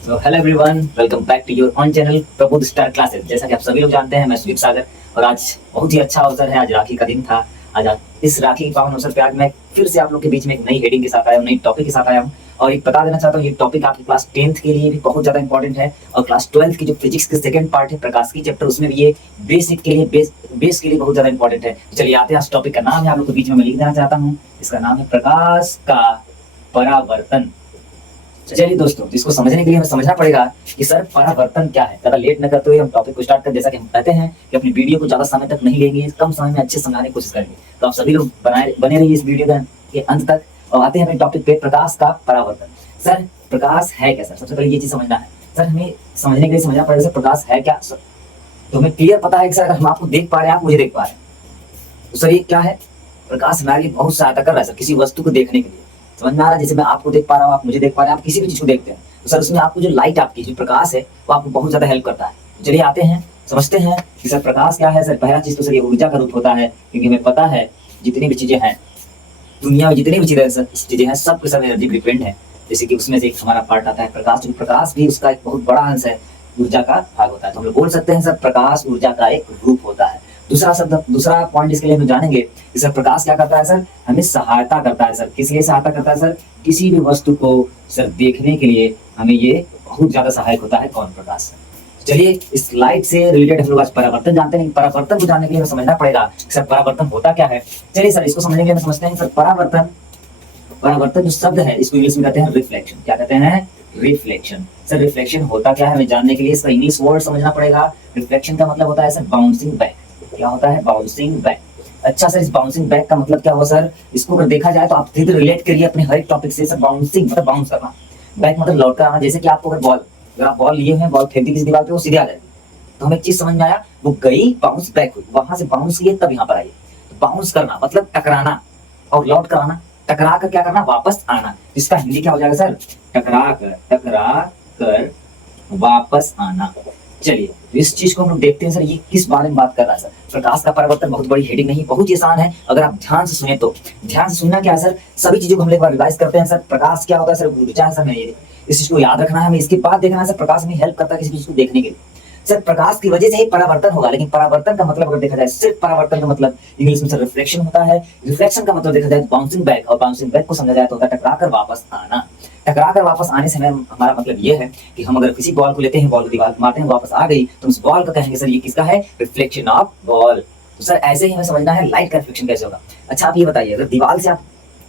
तो hello everyone, welcome back to your own channel Prabuddh star classes. जैसा कि आप सभी लोग जानते हैं, मैं सुदीप सागर और आज बहुत ही अच्छा अवसर है। आज राखी का दिन था। इस राखी के पावन अवसर पे आज मैं फिर से आप लोग के बीच में एक नई हेडिंग के साथ आया हूँ, नई टॉपिक के साथ आया हूँ। और एक बता देना चाहता हूँ, ये टॉपिक आपकी क्लास 10th के लिए भी बहुत ज्यादा इंपॉर्टेंट है और क्लास 12th की जो फिजिक्स की सेकंड पार्ट है प्रकाश की चैप्टर, उसमें भी ये बेसिक के लिए बेस के लिए बहुत ज्यादा इंपॉर्टेंट है। चलिए आते हैं। इस टॉपिक का नाम है, आप लोग के बीच में मैं लिख देना चाहता हूँ, इसका नाम है प्रकाश का परावर्तन। चलिए दोस्तों, इसको समझने के लिए हमें समझना पड़ेगा कि सर परावर्तन क्या है। ज्यादा लेट न करते हुए हम टॉपिक को स्टार्ट कर। जैसा कि हम कहते हैं कि अपनी वीडियो को ज्यादा समय तक नहीं लेंगे, कम समय में अच्छे समझाने की कोशिश करेंगे। तो आप सभी लोग बने रहिए इस वीडियो के अंत तक। और आते हैं अपने टॉपिक पे, प्रकाश का परावर्तन। सर प्रकाश है क्या? सर सबसे पहले ये चीज समझना है। सर हमें समझने के लिए समझना पड़ेगा सर प्रकाश है क्या। सर तो हमें क्लियर पता है कि सर अगर हम आपको देख पा रहे हैं, आप मुझे देख पा रहे हैं, तो सर ये क्या है? प्रकाश हमारे लिए बहुत सहायता कर रहा है सर किसी वस्तु को देखने के लिए। समझ में आ रहा है? जैसे मैं आपको देख पा रहा हूँ, आप मुझे देख पा रहे हैं, आप किसी भी चीज को देखते हैं, तो सर उसमें आपको जो लाइट, आपकी जो प्रकाश है, वो आपको बहुत ज्यादा हेल्प करता है। चलिए आते हैं, समझते हैं कि सर प्रकाश क्या है। सर पहला चीज तो सर ये ऊर्जा का रूप होता है, क्योंकि हमें पता है जितनी भी चीजें हैं दुनिया में, जितनी भी चीजें हैं, सब के सब एनर्जी डिपेंड है। जैसे कि उसमें से एक हमारा पार्ट आता है प्रकाश, जो प्रकाश भी उसका एक बहुत बड़ा अंश है, ऊर्जा का भाग होता है। तो हम लोग बोल सकते हैं सर प्रकाश ऊर्जा का एक रूप होता है। दूसरा पॉइंट इसके लिए हम जानेंगे कि सर प्रकाश क्या करता है। सर हमें सहायता करता है। सर किस लिए सहायता करता है? सर किसी भी वस्तु को सर देखने के लिए हमें ये बहुत ज्यादा सहायक होता है। कौन? प्रकाश। चलिए इस लाइट से रिलेटेड हम लोग आज परावर्तन जानते हैं। परावर्तन को जानने के लिए हमें समझना पड़ेगा कि सर परावर्तन होता क्या है। चलिए सर इसको समझने के लिए समझते हैं। सर परावर्तन जो शब्द है, इसको इंग्लिश में कहते हैं रिफ्लेक्शन। क्या कहते हैं? रिफ्लेक्शन। सर रिफ्लेक्शन होता क्या है हमें जानने के लिए इसका इंग्लिश वर्ड समझना पड़ेगा। रिफ्लेक्शन का मतलब होता है सर बाउंसिंग बैक। क्या होता है? Bouncing back. अच्छा सर, इस बाउंसिंग बैक का मतलब क्या हुआ सर? इसको अगर देखा जाए तो आप धीरे रिलेट करिए अपने हर एक टॉपिक से। सर बाउंसिंग मतलब बाउंस करना, बैक मतलब लौट कर आना। जैसे कि आपको अगर आप बॉल लिए हैं, बॉल फेंक दी किसी दीवार पे, वो सीधे आ जाएगी। तो हमें एक चीज समझ में आया, वो गई, बाउंस बैक हुई, वहां से बाउंस किए तब यहाँ पर आई। तो बाउंस करना मतलब टकराना, और लौट कर आना, टकरा कर क्या करना? वापस आना। इसका हिंदी क्या हो जाएगा सर? टकरा कर वापस आना। चलिए तो इस चीज को हम लोग देखते हैं। सर ये किस बारे में बात कर रहा है? सर प्रकाश का परावर्तन बहुत बड़ी हेडिंग नहीं, बहुत ही आसान है अगर आप ध्यान से सुने तो। ध्यान से सुनना क्या है सर? सभी चीजों को हम एक बार रिवाइज करते हैं। सर प्रकाश क्या होता है? सर ऊर्जा है। सर इस चीज को याद रखना है हमें। इसके बाद देखना है सर प्रकाश हमें हेल्प करता है किसी चीज को देखने के लिए। सर प्रकाश की वजह से ही परावर्तन होगा, लेकिन परावर्तन का मतलब अगर देखा जाए, सिर्फ परावर्तन का मतलब इंग्लिश में सर रिफ्लेक्शन होता है। रिफ्लेक्शन का मतलब देखा जाए बाउंसिंग बैक, और बाउंसिंग बैक को समझा जाए तो होता है टकरा कर वापस आना। टकरा कर वापस आने से हमारा मतलब ये है कि हम अगर किसी बॉल को लेते हैं, बॉल को दीवार को मारते हैं, वापस आ गई, तो उस बॉल को कहेंगे सर ये किसका है? Reflection of ball. तो सर ऐसे ही हमें समझना है लाइट का रिफ्लेक्शन कैसे होगा। अच्छा आप ये बताइए, अगर दीवार से आप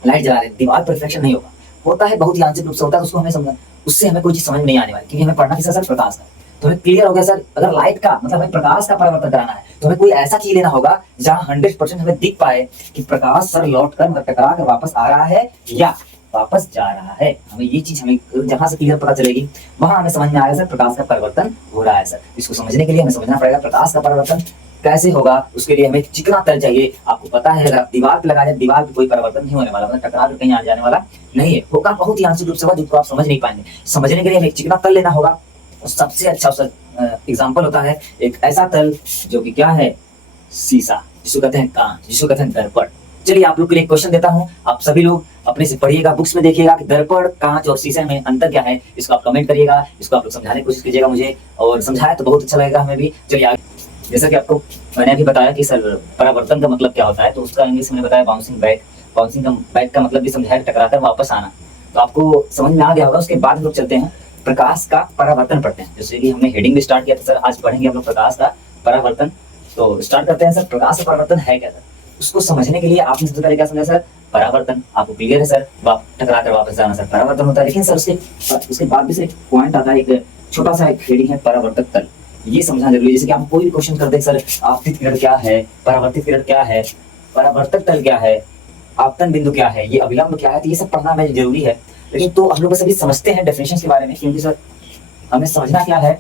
लाइट जला रहे हैं, दीवार पर रिफ्लेक्शन नहीं होगा, होता है बहुत ही आंशिक रूप से होता है, उसको हमें समझना, उससे हमें कोई चीज समझ में नहीं आने वाली, क्योंकि हमें पढ़ना किसका? सर प्रकाश का। तो हमें क्लियर हो गया सर, अगर लाइट का मतलब हमें प्रकाश का परावर्तन कराना है, तो हमें कोई ऐसा चीज लेना होगा जहां 100% हमें दिख पाए कि प्रकाश सर लौट कर मतलब टकरा कर वापस आ रहा है या वापस जा रहा है। हमें ये चीज हमें जहां से क्लियर पता चलेगी, वहां हमें समझ में आएगा सर प्रकाश का परिवर्तन हो रहा है। सर इसको समझने के लिए हमें समझना पड़ेगा प्रकाश का परिवर्तन कैसे होगा। उसके लिए हमें चिकना तल चाहिए। आपको पता है अगर आप दीवार पे लगा जाए, दीवार पे कोई परिवर्तन नहीं होने वाला, मतलब टकरा कर कहीं आ जाने वाला नहीं है, होगा बहुत ही आंशिक रूप से, जो आप समझ नहीं पाएंगे। समझने के लिए हमें एक चिकना तल लेना होगा। सबसे अच्छा एग्जाम्पल होता है एक ऐसा तल जो कि क्या है? शीशा, जिसको कहते हैं कांच, जिसको कहते हैं दर्पण। चलिए आप लोग के लिए क्वेश्चन देता हूं, आप सभी लोग अपने से पढ़िएगा, बुक्स में देखिएगा कि दर्पण, कांच और शीशे में अंतर क्या है। इसको आप कमेंट करिएगा, इसको आप लोग समझाने की कोशिश कीजिएगा मुझे, और समझाया तो बहुत अच्छा लगेगा हमें भी। चलिए आगे, जैसा कि आपको मैंने अभी बताया कि सर परावर्तन का मतलब क्या होता है, तो उसका इंग्लिश में बताया बाउंसिंग बैक। बाउंसिंग बैक का मतलब भी समझाया, टकरा कर वापस आना। तो आपको समझ में आ गया होगा। उसके बाद हम लोग चलते हैं प्रकाश का परावर्तन पढ़ते हैं। जैसे कि हमने हेडिंग भी स्टार्ट किया था, सर आज पढ़ेंगे हम लोग प्रकाश का परावर्तन। तो स्टार्ट करते हैं। सर प्रकाश का परावर्तन है क्या? सर उसको समझने के लिए आपने सबसे पहले क्या समझा? सर परावर्तन आपको क्लियर है सर, टकरा कर वापस जाना सर परावर्तन होता है। लेकिन सर उसके बाद भी सर एक पॉइंट आता है, एक छोटा सा एक हेडिंग है परावर्तक तल। ये समझना जरूरी है। जैसे कि आप कोई भी क्वेश्चन करते हैं, सर आपतित किरण क्या है, परावर्तित किरण क्या है, परावर्तक तल क्या है, आपतन बिंदु क्या है, ये अभिलंब क्या है, तो ये सब पढ़ना हमें जरूरी है। लेकिन तो हम लोग सभी समझते हैं डेफिनेशन के बारे में, क्योंकि सर हमें समझना क्या है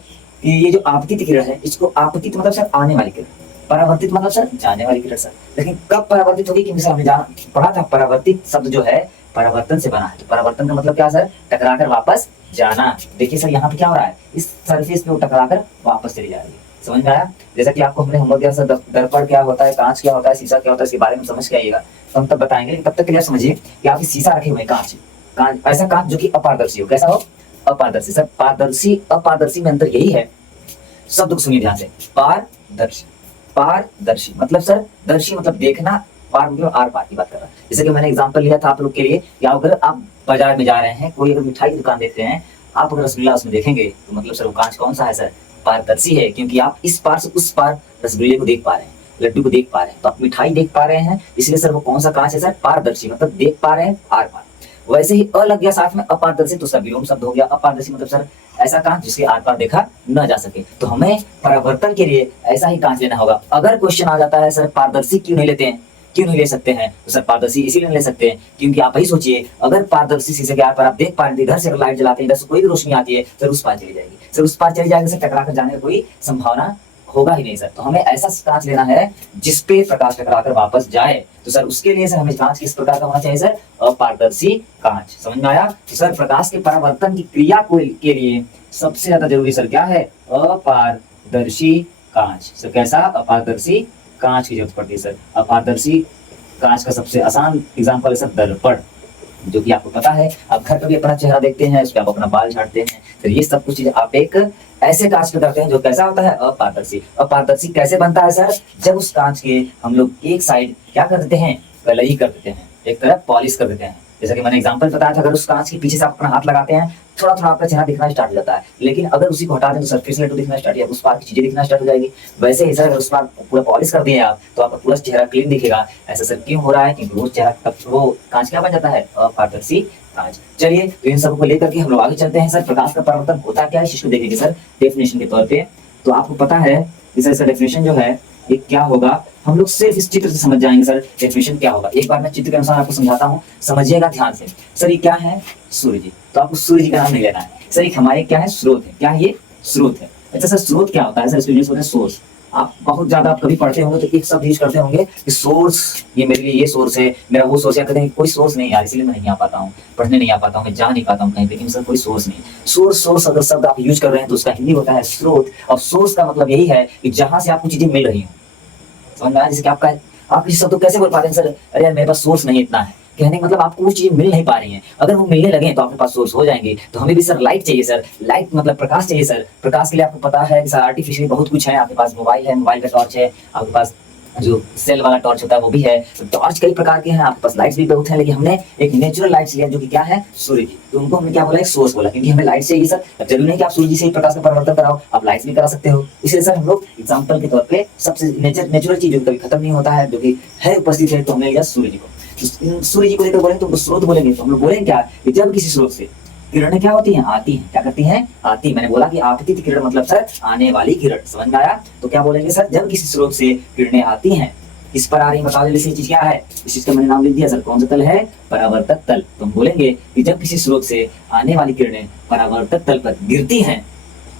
कि ये जो आपतित किरण है, इसको आपतित मतलब सर आने वाली किरण, परावर्तित मतलब सर जाने वाली किरण सर। लेकिन कब परावर्तित होगी? क्योंकि सर हमने पढ़ा था परावर्तित शब्द जो है परावर्तन से बना है। तो परावर्तन का मतलब क्या सर? टकरा कर वापस जाना। देखिए सर यहाँ पे क्या हो रहा है, इस सरफेस पे वो टकरा कर वापस चली जा रही है। समझ में आया? जैसा कि आपको हमने होमवर्क दिया सर, दर्पण क्या होता है, कांच क्या होता है, शीशा क्या होता है, इसके बारे में समझ के आइएगा, तो हम तब बताएंगे। तब तक के लिए समझिए कि आप शीशा रखे हुए कांच, ऐसा कांच जो कि अपारदर्शी हो। कैसा हो? अपारदर्शी। सर पारदर्शी अपारदर्शी में अंतर यही है, शब्द को सुनिए ध्यान से, पारदर्शी। पारदर्शी मतलब सर, दर्शी मतलब देखना, पार मतलब आर पार की बात कर रहा है। जैसे कि मैंने एग्जांपल लिया था आप लोग के लिए, या अगर आप बाजार में जा रहे हैं, कोई अगर मिठाई की दुकान देखते हैं, आप अगर रसगुल्ला उसमें देखेंगे तो मतलब सर वो कांच कौन सा है सर, पारदर्शी है, क्योंकि आप इस पार से उस पार रसगुल्ले को देख पा रहे हैं, लड्डू को देख पा रहे हैं, तो आप मिठाई देख पा रहे हैं, इसलिए सर वो कौन सा कांच है सर, पारदर्शी, मतलब देख पा रहे हैं आर पार। वैसे ही अ लग गया साथ में अपारदर्शी, तो सर विलोम शब्द हो गया। अपारदर्शी मतलब सर ऐसा कांच जिसके आर पार देखा न जा सके। तो हमें परावर्तन के लिए ऐसा ही कांच लेना होगा। अगर क्वेश्चन आ जाता है सर पारदर्शी क्यों नहीं लेते हैं, क्यों नहीं ले सकते हैं, तो सर पारदर्शी इसीलिए नहीं ले सकते हैं क्योंकि आप ही सोचिए, अगर पारदर्शी शीशे के आर पार आप देख पा रहे हैं, इधर से अगर लाइट जलाते हैं, इधर से कोई भी रोशनी आती है, सर उस पार चली जाएगी, सर उस पार चली जाएगी, सर टकरा कर जाने का कोई संभावना होगा ही नहीं सर। तो हमें ऐसा कांच लेना है जिसपे प्रकाश टकराकर वापस जाए। तो सर उसके लिए सर हमें कांच किस प्रकार का होना चाहिए सर, अपारदर्शी कांच। समझ में आया? तो सर प्रकाश के परावर्तन की क्रिया के लिए सबसे ज्यादा जरूरी सर क्या है, अपारदर्शी कांच। सर कैसा, अपारदर्शी कांच की जरूरत पड़ती है सर। अपारदर्शी कांच का सबसे आसान एग्जांपल है सर दर्पण, जो कि आपको पता है, आप घर पर भी अपना चेहरा देखते हैं, उस पर आप अपना बाल झाड़ते हैं, तो ये सब कुछ चीजें आप एक ऐसे कांच पे करते हैं जो कैसा होता है, अपारदर्शी। अपारदर्शी कैसे बनता है सर, जब उस कांच के हम लोग एक साइड क्या कर देते हैं, कलई कर देते हैं, एक तरफ पॉलिश कर देते हैं। जैसा कि मैंने एग्जांपल बताया था, अगर उस कांच के पीछे से आप अपना हाथ लगाते हैं, थोड़ा थोड़ा आपका चेहरा दिखना स्टार्ट हो जाता है, लेकिन अगर उसी को हटा दें तो सरफेस लड्डू दिखना स्टार्ट, या उस पार की चीजें दिखना स्टार्ट हो जाएगी। वैसे ही सर अगर उस पार पूरा पॉलिश कर दिए आप, तो आपका पूरा चेहरा क्लीन दिखेगा। ऐसा सर क्यों हो रहा है, क्योंकि वो चेहरा वो कांच क्या बन जाता है, अपारदर्शी कांच। चलिए तो इन सबको लेकर के हम लोग आगे चलते हैं। सर प्रकाश का परावर्तन होता क्या है, इसको देखेंगे सर डेफिनेशन के तौर पे। तो आपको पता है कि सर डेफिनेशन जो है ये क्या होगा, हम लोग सिर्फ इस चित्र से समझ जाएंगे सर डेफिनेशन क्या होगा। एक बार मैं चित्र के अनुसार आपको समझाता हूँ, समझिएगा ध्यान से। सर ये क्या है, सूर्य जी, तो आपको सूर्य जी का नाम नहीं लेना है सर, एक हमारे क्या है, स्रोत है। क्या है ये, स्रोत है। अच्छा सर स्रोत क्या होता है सर, इसको यूज होता है सोर्स। आप बहुत ज्यादा आप कभी पढ़ते होंगे तो एक शब्द यूज करते होंगे कि सोर्स, ये मेरे लिए ये सोर्स है, मेरा वो सोर्स है। कहते हैं कोई सोर्स नहीं यार, इसलिए मैं नहीं आ पाता हूँ, पढ़ने नहीं आ पाता हूँ, मैं जा नहीं पाता हूँ कहीं पे, लेकिन सर कोई सोर्स नहीं। सोर्स अगर शब्द आप यूज कर रहे हैं तो उसका हिंदी होता है स्रोत। और सोर्स का मतलब यही है कि जहां से आपको चीजें मिल रही हो। समझ में आया? जैसे कि आपका, आप किसी शब्द को कैसे बोल पाते हैं सर, अरे यार मेरे पास सोर्स नहीं इतना है, कहने का मतलब आपको वो चीजें मिल नहीं पा रही हैं। अगर वो मिलने लगे तो आपके पास सोर्स हो जाएंगे। तो हमें भी सर लाइट चाहिए सर, लाइट मतलब प्रकाश चाहिए सर। प्रकाश के लिए आपको पता है कि सर आर्टिफिशियल बहुत कुछ है, आपके पास मोबाइल है, मोबाइल का टॉर्च है, आपके पास जो सेल वाला टॉर्च होता है वो भी है। तो टॉर्च कई प्रकार के हैं, आपके पास लाइट्स भी बहुत हैं, लेकिन हमने एक नेचुरल लाइट्स लिया जो कि क्या है, सूर्य की। तो उनको हमने क्या बोला, एक सोर्स बोला, क्योंकि हमें लाइट चाहिए सर। अब जरूरी नहीं कि आप सूर्य से ही प्रकाश का परिवर्तन कराओ, आप लाइट्स भी करा सकते हो। इसलिए सर हम लोग एग्जाम्पल के तौर पे सबसे नेचुरल चीज जो कभी खत्म नहीं होता है, जो कि है उपस्थित है, तो हमने लिया सूर्य जी को। सूर्य जी को लेकर बोलेंगे तो स्रोत बोलेंगे, तो हम लोग बोलेंगे क्या, कि जब किसी स्रोत से किरणें क्या होती हैं, आती हैं। क्या करती हैं, आती। मैंने बोला कि आपतित किरण मतलब सर आने वाली किरण। समझ में आया? तो क्या बोलेंगे सर, जब किसी स्रोत से किरणें आती हैं, किस पर आ रही है बताओ जल्दी से, चीज क्या है, इस चीज का मैंने नाम लिख दिया सर, कौन सा तल है, परावर्तक तल। तो हम बोलेंगे कि जब किसी स्रोत से आने वाली किरणें परावर्तक तल पर गिरती हैं,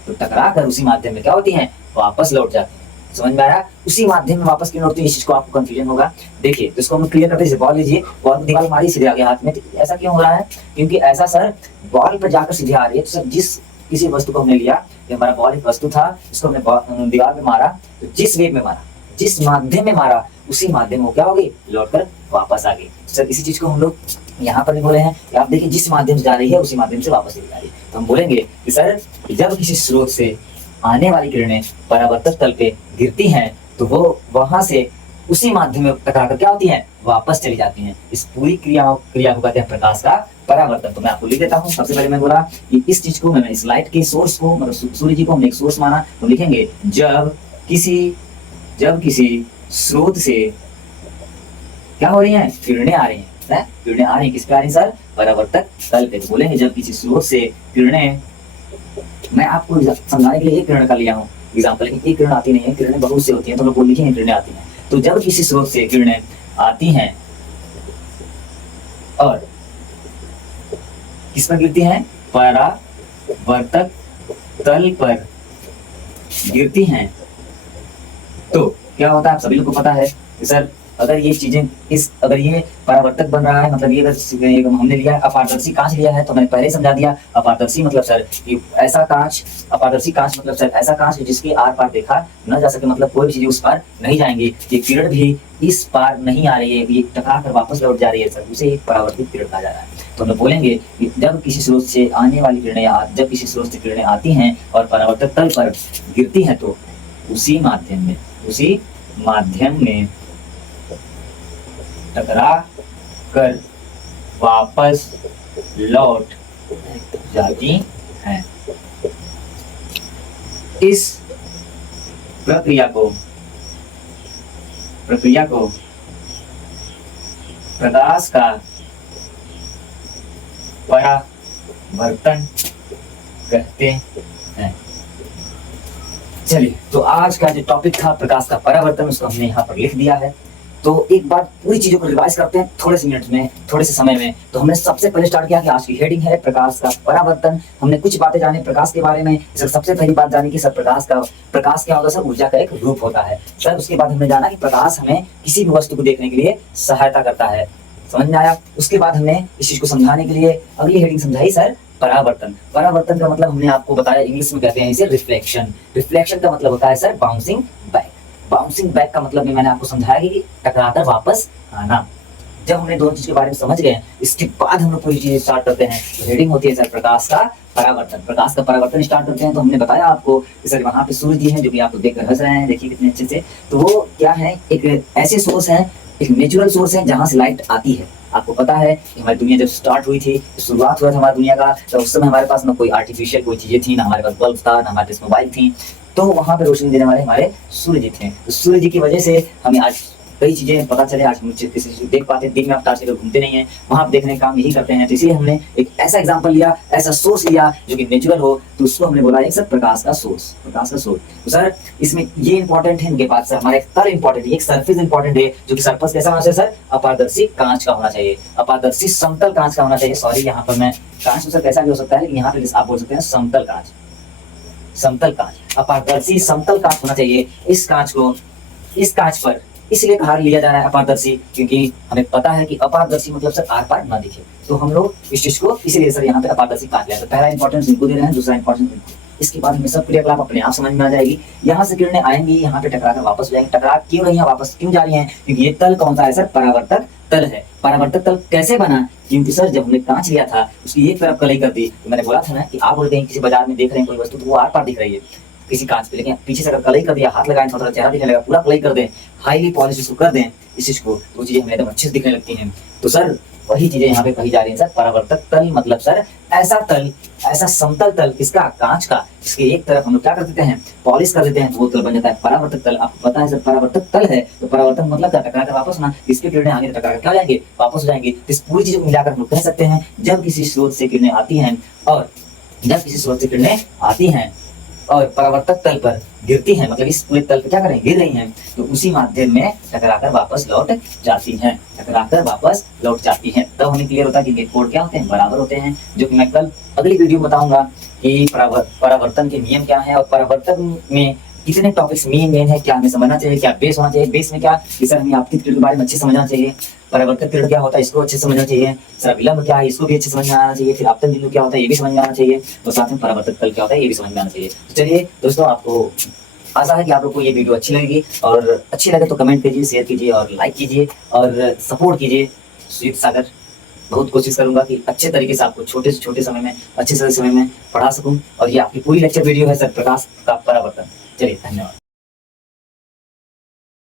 तो टकरा कर उसी माध्यम में क्या होती हैं, वापस लौट जाती हैं। समझ में आया? उसी माध्यम में वापस क्यों लौटती है, इस चीज को आपको कंफ्यूजन होगा। देखिए तो इसको हम क्लियर करते हैं। बॉल लीजिए, बॉल को दीवार मारी, सीधे आ गया हाथ में। तो ऐसा क्यों हो रहा है, क्योंकि ऐसा सर बॉल पर जाकर सीधे आ रही है। तो सर जिस किसी वस्तु को हमने लिया, कि हमारा बॉल एक वस्तु था, इसको हमने दीवार में मारा, तो जिस वेग में मारा, जिस माध्यम में मारा, उसी माध्यम में वो क्या होगी, लौटकर वापस आ गई। सर इसी चीज को हम लोग यहाँ पर भी बोले हैं कि आप देखिए जिस माध्यम से जा रही है उसी माध्यम से वापस चली जा रही है। तो हम बोलेंगे कि सर जब किसी स्रोत से आने वाली किरणें परावर्तक तल पे गिरती हैं, तो वो वहां से उसी माध्यम में टकराकर क्या होती हैं, वापस चली जाती हैं। इस पूरी क्रिया को कहते हैं प्रकाश का परावर्तन। तो मैं आपको लिख देता हूँ। सबसे पहले मैं बोला कि इस चीज को, मैं इस लाइट के सोर्स को, मतलब सूर्य जी को हमने एक सोर्स माना, तो लिखेंगे जब किसी स्रोत से क्या हो रही है, किरणें आ रही हैं, किरणें आ रही हैं, किस पे आ रही हैं सर, परावर्तक तल पे। बोलेंगे जब किसी स्रोत से किरणें, मैं आपको समझाने के लिए एक किरण का लिया हूँ एग्जाम्पल, एक किरण आती नहीं है, किरणें बहुत से होती हैं, तो लोग लिखेंगे किरणें आती हैं। तो जब किसी स्रोत से किरणें आती हैं और किस पर गिरती हैं, परावर्तक तल पर गिरती हैं, तो क्या होता है, आप सभी लोग को पता है कि सर अगर ये चीजें अगर ये परावर्तक बन रहा है, मतलब ये अगर हमने लिया अपारदर्शी कांच लिया है, तो मैंने पहले समझा दिया। अपारदर्शी मतलब सर कि ऐसा कांच, अपारदर्शी कांच मतलब सर ऐसा कांच जिसके आर पार देखा न जा सके, मतलब कोई भी चीज उस पार नहीं जाएंगी। ये किरण भी इस पार नहीं आ रही है, ये टकरा कर वापस लौट जा रही है सर, उसे एक परावर्तित किरण कहा जा रहा है। तो तो हम लोग बोलेंगे कि जब किसी स्रोत से आने वाली किरणें जब किसी स्रोत से किरणें आती हैं और परावर्तक तल पर गिरती हैं तो उसी माध्यम में टकरा कर वापस लौट जाती हैं। इस प्रक्रिया को प्रकाश का परावर्तन कहते हैं। चलिए, तो आज का जो टॉपिक था प्रकाश का परावर्तन, उसको हमने यहाँ पर लिख दिया है। तो एक बार पूरी चीजों को रिवाइज करते हैं थोड़े से मिनट में, थोड़े से समय में। तो हमने सबसे पहले स्टार्ट किया कि आज की हेडिंग है प्रकाश का परावर्तन। हमने कुछ बातें जाने प्रकाश के बारे में। सर सबसे पहली बात जानी कि सर प्रकाश क्या होता है सर? ऊर्जा का एक रूप होता है सर। उसके बाद हमने जाना कि प्रकाश हमें किसी भी वस्तु को देखने के लिए सहायता करता है, समझ में आया? उसके बाद हमने इस चीज को समझाने के लिए अगली हेडिंग समझाई सर परावर्तन। परावर्तन का मतलब हमने आपको बताया, इंग्लिश में कहते हैं इसे रिफ्लेक्शन। रिफ्लेक्शन का मतलब होता है sir bouncing back. Bouncing back का मतलब भी मैंने आपको समझाया कि टकराकर वापस आना। जब हमने दोनों चीज के बारे में समझ गए, इसके बाद हम लोग पूरी चीज स्टार्ट करते हैं। हेडिंग होती है सर प्रकाश का परावर्तन। प्रकाश का परावर्तन स्टार्ट करते हैं तो हमने बताया आपको कि सर वहां पे सूर्य जी हैं जो कि आपको देखकर हंस रहे हैं, देखिए कितने अच्छे से। तो वो क्या है, एक ऐसे सोर्स है, एक नेचुरल सोर्स है जहां से लाइट आती है। आपको पता है कि हमारी दुनिया जब स्टार्ट हुई थी, शुरुआत हुआ था हमारी दुनिया का, तो उस समय हमारे पास ना कोई आर्टिफिशियल कोई चीजें थी, ना हमारे पास बल्ब था, ना हमारे पास मोबाइल थी। तो वहां पे रोशनी देने वाले हमारे सूर्य जी थे। तो सूर्य जी की वजह से हमें आज कई चीजें पता चले। आज हम किसी चीज देख पाते हैं, दिन में आप टार्च लेकर घूमते नहीं है, वहां देखने का काम यही करते हैं। तो इसलिए हमने एक ऐसा एग्जांपल लिया, ऐसा सोर्स लिया जो कि नेचुरल हो, तो उसको हमने बोला एक सर प्रकाश का सोर्स। प्रकाश का सोर्स तो सर इसमें ये इंपॉर्टेंट है, इनके पास सर हमारा एक तल इंपॉर्टेंट है, एक सरफेस इंपॉर्टेंट है, जो कि सरफेस कैसा होना चाहिए सर? अपारदर्शी कांच का होना चाहिए, अपारदर्शी समतल कांच का होना चाहिए। सॉरी, यहाँ पर मैं कांच सर कैसा भी हो सकता है, लेकिन यहाँ पे आप बोल सकते हैं समतल कांच। समतल कांच, अपारदर्शी समतल कांच होना चाहिए। इस कांच पर इसलिए कहा लिया जा रहा है अपारदर्शी, क्योंकि हमें पता है कि अपारदर्शी मतलब सर आर पार ना दिखे। तो हम लोग इस चीज को इसलिए सर यहाँ पे अपारदर्शी कांच लिया। तो पहला इंपॉर्टेंस इनको दे रहे हैं, दूसरा इंपॉर्टेंस इनको। इसके बाद हमें सब क्रियाकलाप अपने आप समझ में आ जाएगी। यहाँ से किरणें आएंगी, यहाँ पे टकरा कर वापस हो जाएंगी। टकरा क्यों रही है, वापस क्यों जा रही है? क्योंकि ये तल कौन सा है सर? परावर्तक तल है। परावर्तक तल कैसे बना? क्योंकि सर जब हमने कांच लिया था, उसकी एक तरफ कलई कर दी। तो मैंने बोला था ना कि आप बोलते हैं किसी बाजार में देख रहे हैं कोई वस्तु, तो वो आर पार दिख रही है किसी कांच पे, लेकिन पीछे से अगर कलई कर दिया, हाथ लगाएं थोड़ा चेहरा दिखने लगा, पूरा कलई कर दें, हाईली पॉलिश इसको कर दें इस चीज को, तो चीजें हमें एकदम अच्छे से दिखने लगती हैं। तो सर वही चीजें यहाँ पे कही जा रही है सर। परावर्तक तल मतलब सर ऐसा तल, ऐसा समतल तल, किसका? कांच का। इसके एक तरफ हम लोग क्या कर देते हैं? पॉलिश कर देते हैं, तो वो तल बन जाता है परावर्तक तल। आपको पता है सर परावर्तक तल है, तो परावर्तन मतलब क्या? टकरा कर वापस ना। इसके किरणें आगे टकरा कर क्या जाएंगे? वापस हो जाएंगे। इस पूरी चीजों को मिलाकर हम लोग कह सकते हैं जब किसी स्रोत से किरणें आती हैं और परावर्तक तल पर गिरती हैं, मतलब इस पूरे तल पर क्या करें? गिर रही हैं, तो उसी माध्यम में टकराकर वापस लौट जाती हैं। तब हमें क्लियर होता है कि ये कोण क्या होते हैं? बराबर होते हैं, जो कि मैं कल अगली वीडियो में बताऊंगा कि परावर्तन के नियम क्या है और परावर्तन में कितने टॉपिक्स मेन है, क्या हमें समझना चाहिए, क्या बेस होना चाहिए, बेस में क्या सर हमें आपतित किरण के बारे में अच्छे समझना चाहिए, परावर्तक किरण क्या होता है इसको अच्छे समझना चाहिए, सर विलंब क्या है इसको भी अच्छे समझ में आना चाहिए, फिर आपतन बिंदु क्या होता है ये भी समझ में आना चाहिए, और साथ में परावर्तक तल क्या होता है ये भी समझ में आना चाहिए। तो चलिए दोस्तों, आपको आशा है कि आप लोग को ये वीडियो अच्छी लगेगी, और अच्छी लगे तो कमेंट कीजिए, शेयर कीजिए और लाइक कीजिए और सपोर्ट कीजिए। स्वीट सागर बहुत कोशिश करूंगा कि अच्छे तरीके से आपको छोटे से छोटे समय में, अच्छे से समय में पढ़ा सकूं, और ये आपकी पूरी लेक्चर वीडियो है सर प्रकाश का परावर्तन। चलिए धन्यवाद।